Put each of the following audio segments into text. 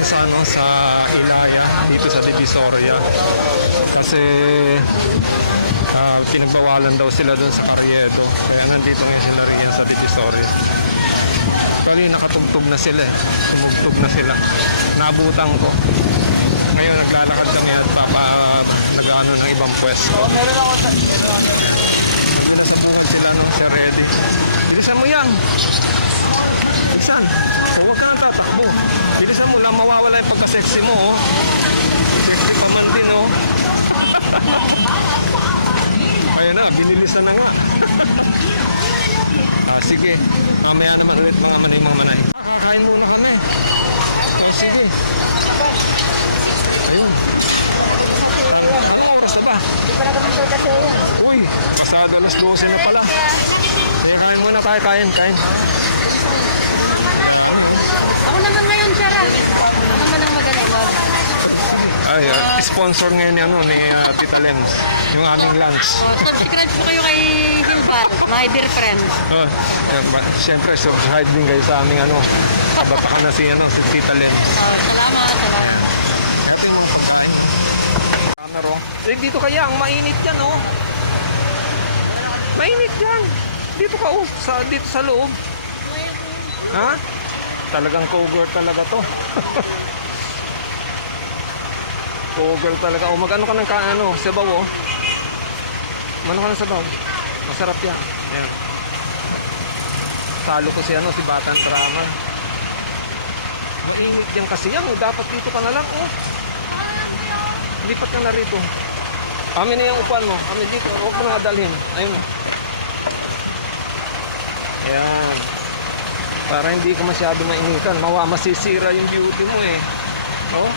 namin sa ano, sa Ilaya dito sa Divisoria kasi pinagbawalan daw sila doon sa Carriedo, kaya nandito ngayon sila riyan sa Divisoria. Kali nakatugtog na sila eh. Tumugtog na sila. Naabutan ko. Ngayon naglalakad kami at nag-ano ng ibang pwesto. Binasabuhan sila nung si Ready. Bilisan mo yan! Bilisan! So, huwag ka nang tatakbo. Bilisan mo lang, mawawala yung pagka-sexy mo oh. Sexy pa man din oh. Ayun na, binilisan na nga. Sige, mamaya naman ulit mga manay. Kakain muna kami. Sige. Ayun. Anong oras na ba? Hindi pa na kami sa kasi yan. Uy, pasado alas 12 na pala. Sige, kain muna tayo. Kain. Ako naman ngayon, Shara. Ako naman ang magaling. Ay, sponsor ngayon ni Tita Lems, yung aming lunch. Subscribe po kayo kay Hilbal, my dear friend. Siyempre, subscribe din kayo sa aming kabatakan na si Tita Lems. Salamat. Ito yung mga pagkain. Camera. Dito kaya, ang mainit yan oh. Mainit yan. Dito ka oh, dito sa loob. Ha? Talagang cougar talaga to. Cougar talaga. O mag-ano ka ng sabaw oh. Mano ka ng sabaw. Masarap yan. Ayan. Talo ko si Batang Drama. Mainit yan kasi yan oh. Dapat dito ka na lang oh. Lipat ka na rito. Amin na yung upuan mo. Amin dito. Huwag mo na dalhin. Ayun oh. Ayan. Para hindi ka masyado mainitan. Masisira yung beauty mo eh. Oh.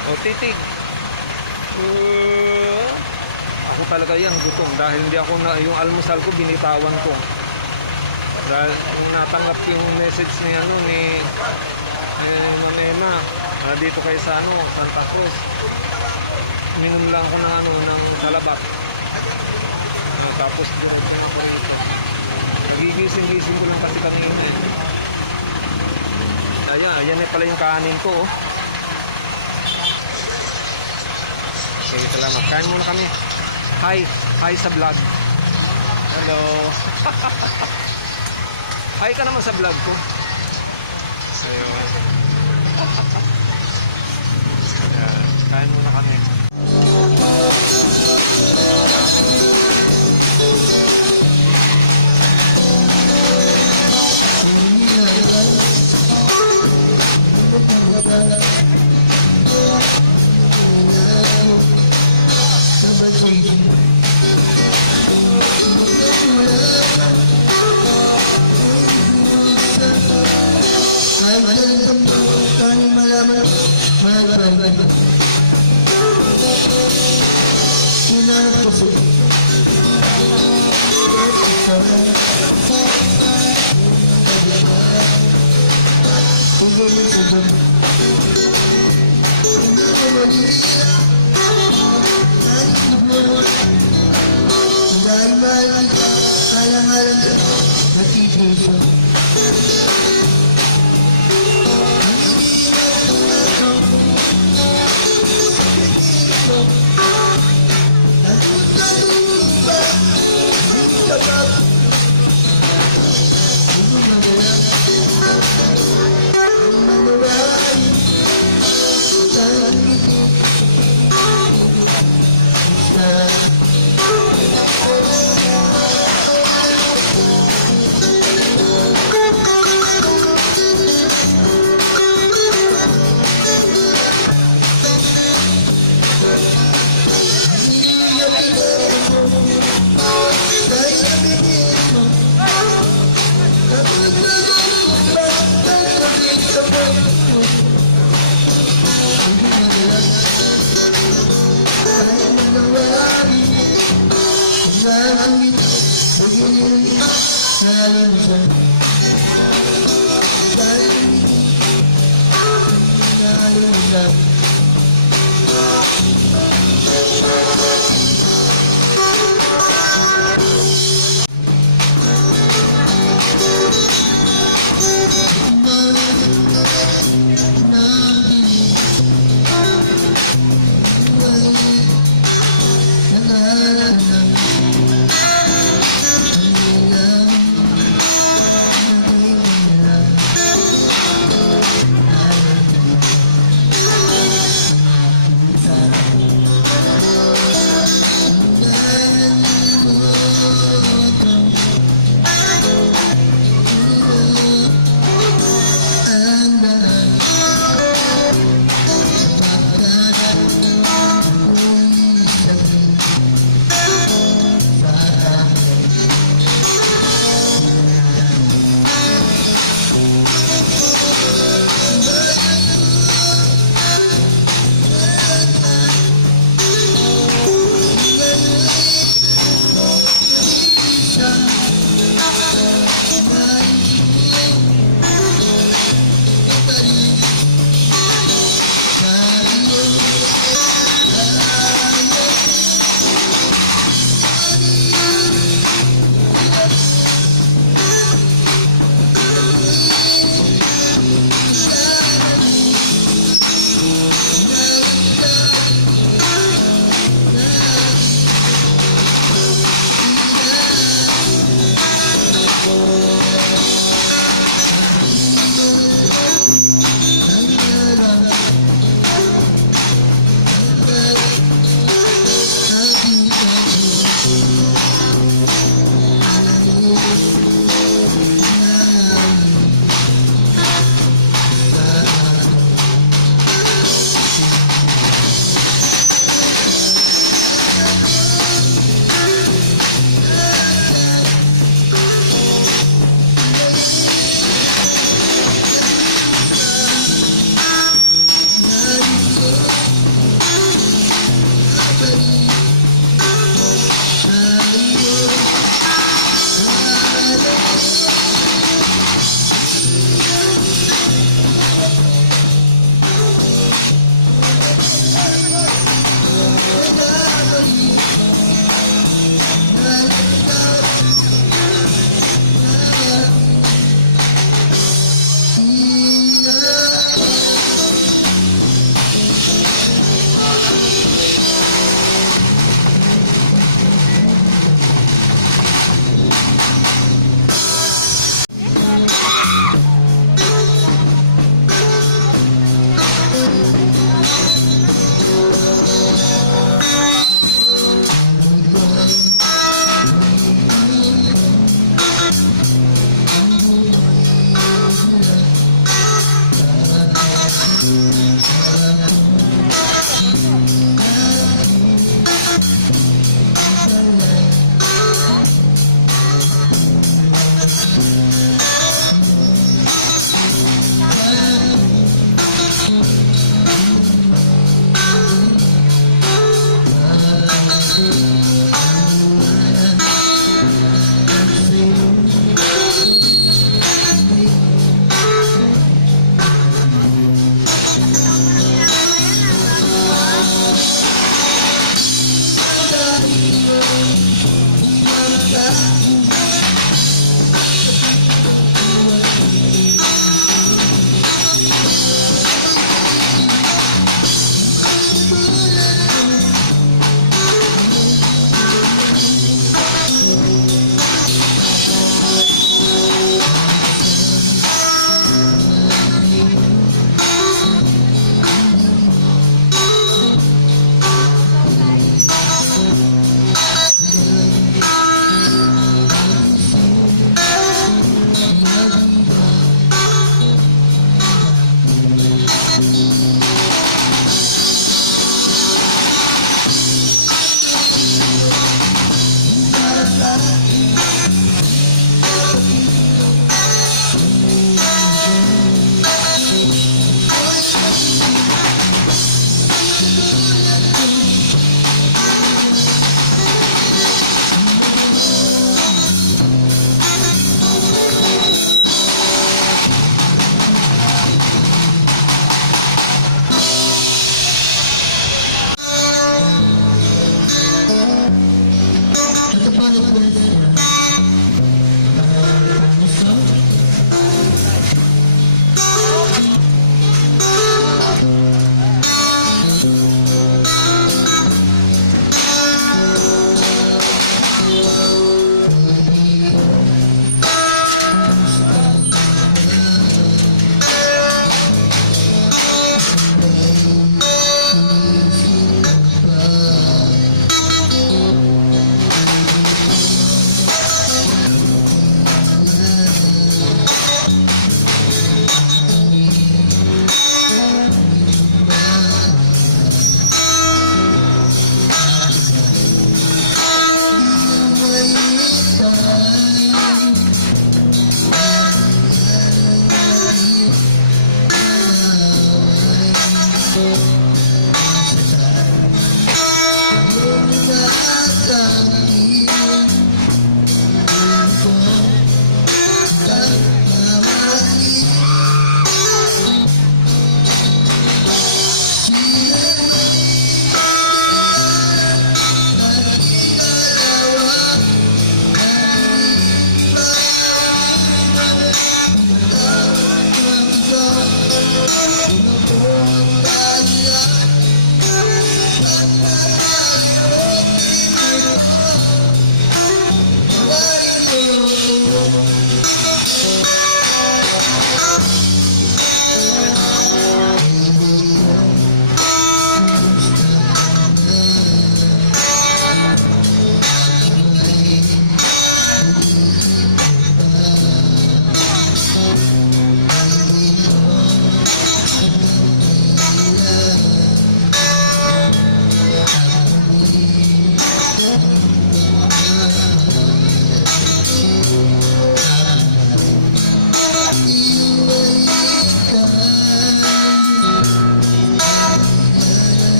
O titig. Ako talaga yan gutom dahil hindi ako yung almusal ko binitawan ko. Dahil nung natanggap yung message ni Ma'am Emma dito kayo sa Santa Cruz. Minom lang ako ng salabak. Tapos dumating ako rito. Nagigising-gising ko lang kasi kanina eh. Ayan pala yung kanin ko oh. Okay, salamat. Kain muna kami. Hi sa vlog. Hello. Hi ka naman sa vlog ko. Ayun. Kain muna kami.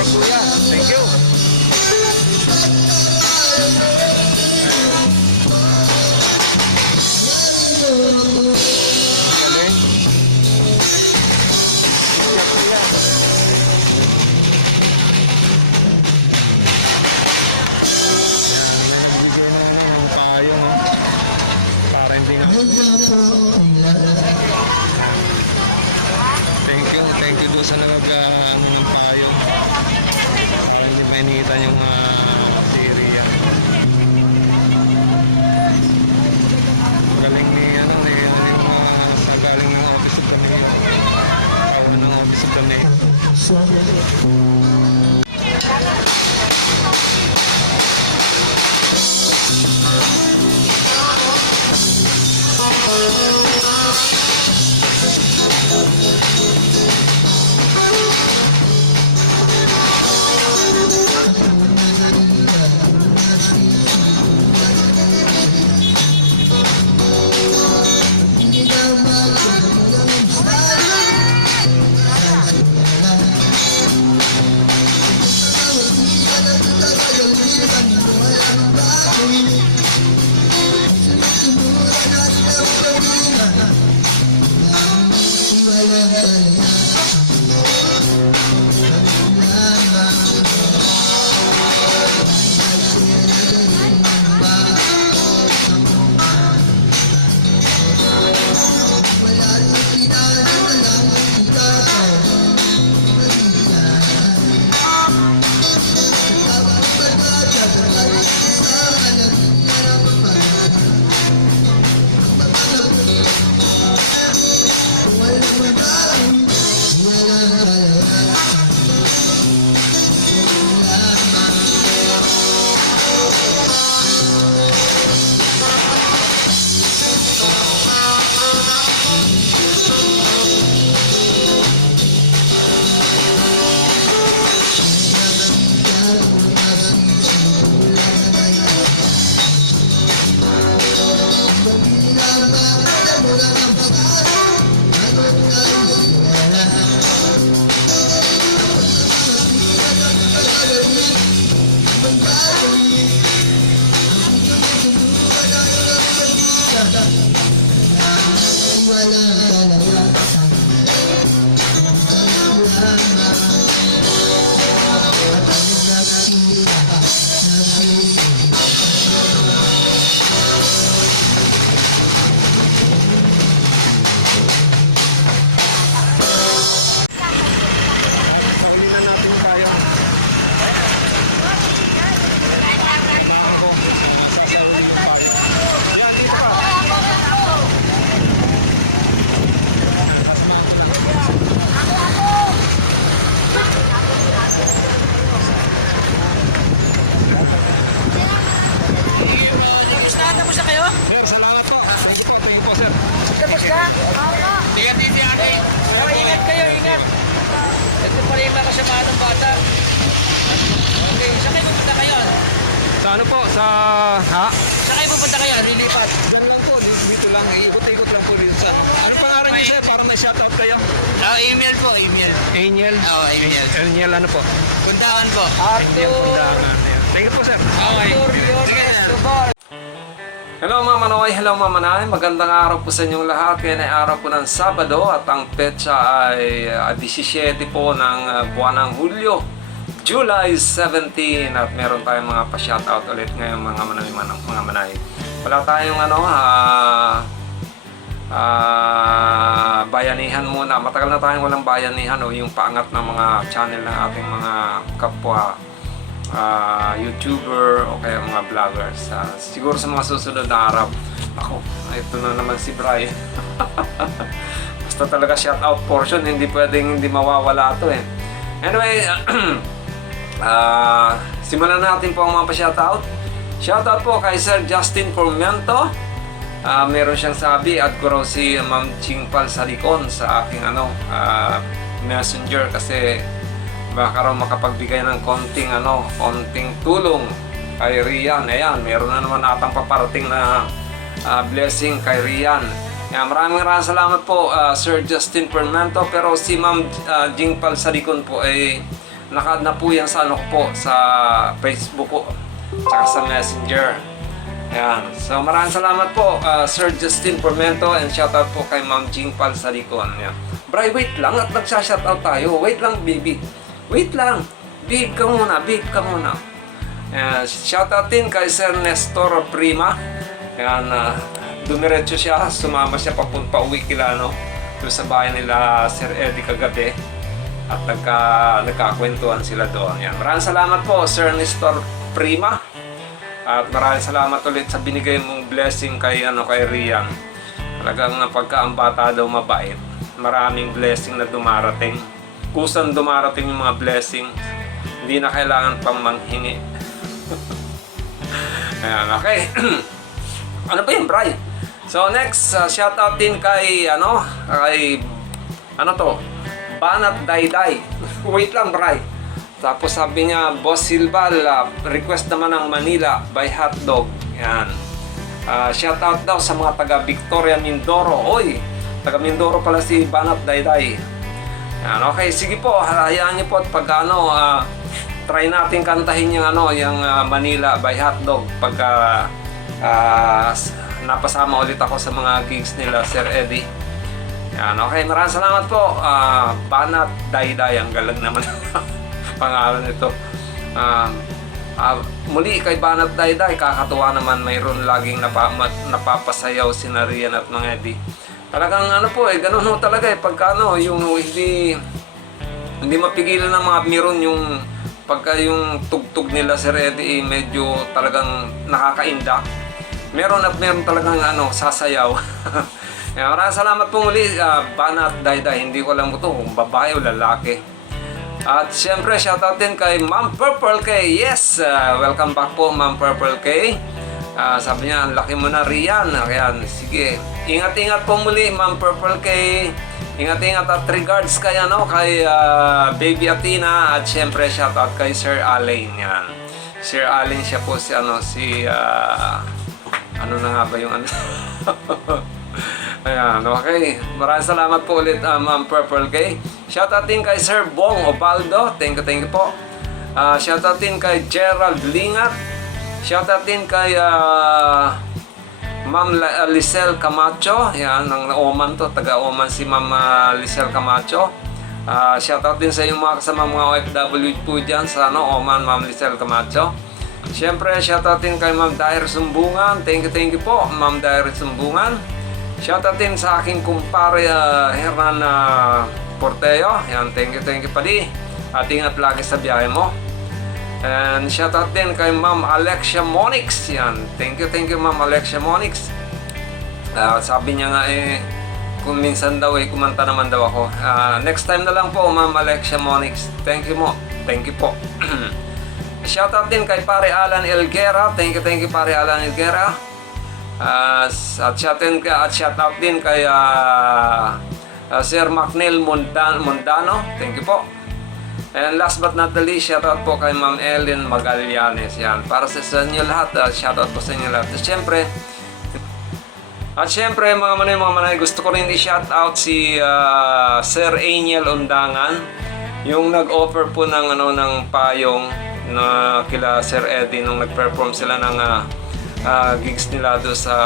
support kuya. Thank you. Galing. Sikat kuya. Yan, may nagbigay ng ano, yung payo, no? Para hindi na. Thank you doon sa ano ng payo. Para hindi mainitan yung area. Galing ni ano, yung sa galing ng Office of the Mayor. Payo ng Office of the Mayor. Kasama ng bata. Okay, saan kayo pupunta kayo? Sa ano po? Sa... Ha? Saan kayo pupunta kayo? Lilipat. Diyan lang po. Dito lang. Ikot-ikot lang po dito sa... Ano pangalan niyo sir? Para may shoutout kayo. Email po, email. Angel? Oo, Angel. Angel ano po? Kundaan po. Angel Kundangan. Ayan. Thank you po sir. Okay. Hello mga Manoy, hello mga Manay. Magandang araw po sa inyong lahat. Ngayon ay araw po ng Sabado at ang petsa ay 17 po ng buwan ng Hulyo, July 17. At meron tayong mga pa-shoutout ulit ngayon mga Manay. Wala tayong bayanihan muna. Matagal na tayong walang bayanihan o yung paangat ng mga channel ng ating mga kapwa YouTuber o kaya mga vloggers. Siguro sa mga susunod na araw. Ako, ito na naman si Brian. Basta talaga shoutout portion, hindi pwedeng hindi mawawala ito eh. Anyway, simulan natin po ang mga pa-shoutout. Shoutout po kay Sir Justin Formento. Meron siyang sabi at ko raw si Ma'am Chingpal Salicon sa aking messenger kasi baka raw makapagbigay ng konting tulong kay Rian. Ayan, meron na naman atang paparating na blessing kay Rian. Ayan, maraming salamat po Sir Justin Permento. Pero si Ma'am Jingpal Salicon po ay naka na po yan sa ano ko po, sa Facebook ko, tsaka sa Messenger. Ayan. So maraming salamat po, Sir Justin Formento, and shoutout po kay Ma'am Jing Pal sa likod. Ayan. Bray, wait lang at nagsha-shoutout tayo. Wait lang, baby. Wait lang. Babe ka muna, babe ka muna. Ayan. Shoutout din kay Sir Nestor Prima. Ayan, dumiretso siya, sumama siya papunta uwi kila, no? Doon sa bahay nila Sir Eddie kagabi. At nagkakwentuhan sila doon. Yan. Maraming salamat po, Sir Nestor Prima. At maraming salamat ulit sa binigay mong blessing kay Rian. Talagang pagka ang bata daw mabait, maraming blessing na dumarating. Kusang dumarating yung mga blessing, hindi na kailangan pang manghingi. Ayan, okay. Ano ba yun, Bray? So next, shoutout din kay Banat Dayday. Wait lang, Bray. Tapos sabi niya, Boss Silval, request naman ng Manila by Hotdog. Yan. Shoutout daw sa mga taga Victoria, Mindoro. Oy, taga Mindoro pala si Banat Dayday. Yan, okay, sige po, hayaan niyo po at pag try natin kantahin yung yung Manila by Hotdog pagka napasama ulit ako sa mga gigs nila Sir Eddie. Yan, okay, maraming salamat po, Banat Dayday, ang galang naman pangalan nito. Muli kay Banat Dayday, kakatuwa naman, mayroon laging napapasayaw si Rian at mga Eddie. Talagang ganun ho talaga pagka yung hindi mapigilan ng mga miron yung pagka yung tugtog nila Sir Eddie medyo talagang nakakainda. Meron talagang sasayaw. Maraming salamat po muli, Banat Dayday. Hindi ko alam ito kung babae o lalaki. At syempre, shoutout din kay Ma'am Purple K. Yes! Welcome back po, Ma'am Purple K. Sabi niya, ang laki mo na, Rian. Ayan, sige. Ingat-ingat po muli, Ma'am Purple K. Ingat-ingat at regards kay, kay Baby Athena. At syempre, shoutout kay Sir Alain. Yan. Sir Alain siya po si, ano na nga ba yung Ayan, okay. Maraming salamat po ulit, Ma'am Purple K. Shoutout din kay Sir Bong Obaldo. Thank you po. Shoutout din kay Gerald Lingat. Shoutout din kay Ma'am Lisel Camacho. Ayan, ng Oman to. Taga-Oman si Ma'am Lisel Camacho. Shoutout din sa yung mga kasama mga OFW po dyan sa Oman, Ma'am Lisel Camacho. Siyempre, shoutout din kay Ma'am Dair Sumbungan. Thank you po, Ma'am Dair Sumbungan. Shoutout din sa aking kumpare Hernan Porteo. Yan, thank you pali. At ingat lagi sa biyahe mo. And shoutout din kay Ma'am Alexia Monix. Yan, thank you Ma'am Alexia Monix. Sabi niya nga kung minsan daw kumanta naman daw ako. Next time na lang po, Ma'am Alexia Monix. Thank you po. Shoutout din kay Pare Alan Elguera. Thank you Pare Alan Elguera. At shoutout din kay Sir Macnel Mondano. Thank you po. And last but not the least, shoutout po kay Ma'am Ellen Magallanes. Yan, para sa inyo lahat, shoutout po sa inyo lahat. At syempre mga manay, gusto ko rin i-shoutout si Sir Angel Undangan, yung nag-offer po ng payong na kila Sir Eddie nung nag-perform sila ng gigs nila doon sa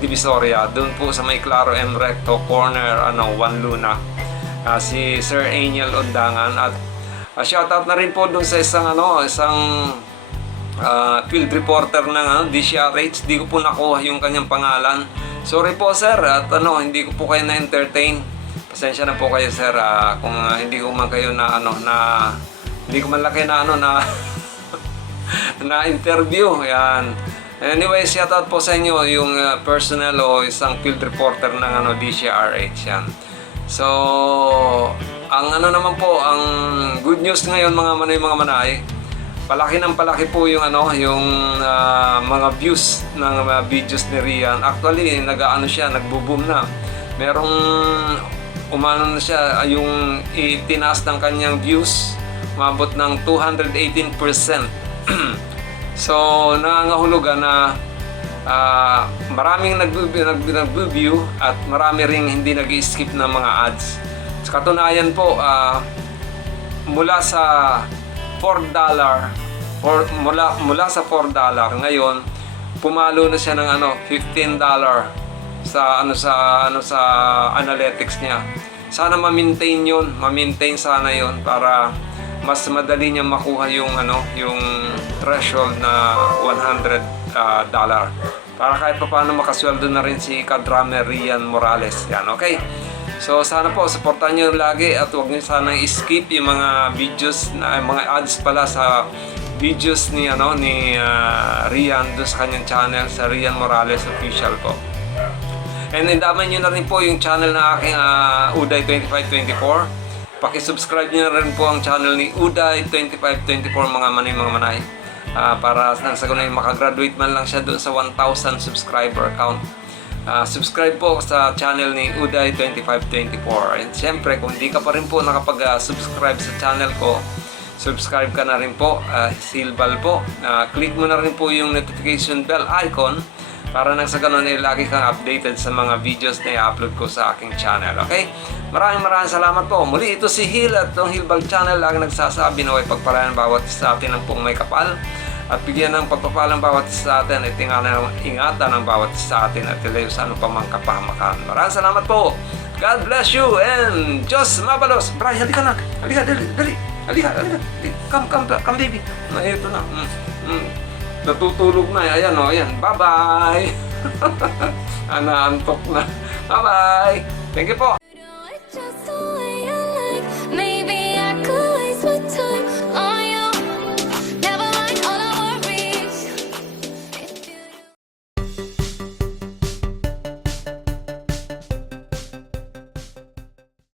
Divisoria, doon po sa may Claro M Recto corner, Juan Luna. Si Sir Angel Undangan. At shoutout na rin po doon sa isang field reporter ng DCRH. Di ko po nakuha yung kanyang pangalan. Sorry po sir, at hindi ko po kayo na-entertain. Pasensya na po kayo sir, kung hindi ko man kayo hindi ko man laki na interview. Yan. Anyway, shoutout po sa inyo yung personnel o isang field reporter ng DCRH. Yan. So, ang naman po, ang good news ngayon mga manay, palaki po yung mga views ng videos ni Rian. Actually, nagbo-boom na. Merong umano na siya, yung itinaas ng kanyang views, umabot ng 218%. So, nangangahulugan na maraming nag-view at marami ring hindi nag-skip ng mga ads. Sa katunayan po, mula sa $4 mula sa $4 ngayon pumalo na siya ng $15 sa sa analytics niya. Sana ma-maintain sana 'yon para mas madali niya makuha yung yung threshold na $100 para kahit paano makasweldo na rin si ka-drummer Rian Morales. Yan, okay? So sana po supportan niyo lagi at huwag niyo sana i-skip yung mga videos na mga ads pala sa videos ni Rian doon sa kanyang channel sa Rian Morales Official po. And indaman nyo na rin po yung channel na aking Uday 2524. Paki-subscribe nyo na rin po ang channel ni Uday 2524 mga manay. Para sa ganun makagraduate man lang siya doon sa 1,000 subscriber account. Subscribe po sa channel ni Uday 2524. And syempre kung hindi ka pa rin po nakapag-subscribe sa channel ko, subscribe ka na rin po, silbal po. Click mo na rin po yung notification bell icon para nang sa ganun lagi kang updated sa mga videos na i-upload ko sa aking channel. Okay? Maraming salamat po. Muli ito si Hill at itong Hillbal Channel lagi nagsasabi na ay pagpalayan bawat isa sa atin ng pong may kapal at bigyan ng pagpapalang bawat isa sa atin at ingatan ng bawat isa sa atin at ilayo sa anong pamang kapahamakan. Maraming salamat po. God bless you and Diyos mabalos. Brian, halika na. Halika, dali. Halika. Come baby. Ito na. Natutulog na. Ayan. Bye-bye. Anaantok na. Bye-bye. Thank you po.